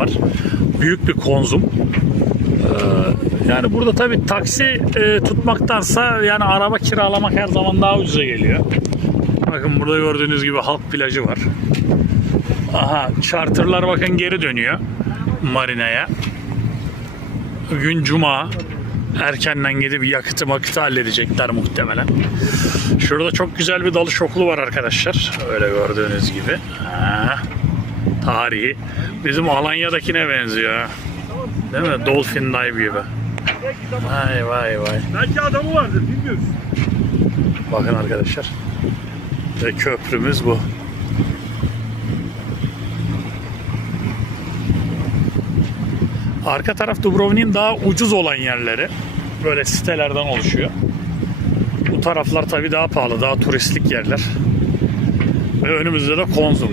var. Büyük bir konzum. Ee, yani burada tabii taksi e, tutmaktansa yani araba kiralamak her zaman daha ucuza geliyor. Bakın burada gördüğünüz gibi halk plajı var. Aha charterlar bakın geri dönüyor marinaya. Bugün cuma. Erkenden gidip yakıtı makıtı halledecekler muhtemelen. Şurada çok güzel bir dalış okulu var arkadaşlar. Öyle gördüğünüz gibi. Ha, tarihi. Bizim Alanya'dakine benziyor. ha. Değil mi? Dolphin Dive gibi. Vay vay vay. Belki adamı vardır bilmiyoruz. Bakın arkadaşlar. Ve köprümüz bu. Arka taraf Dubrovnik'in daha ucuz olan yerleri. Böyle sitelerden oluşuyor. Bu taraflar tabii daha pahalı, daha turistik yerler. Ve önümüzde de Konzum.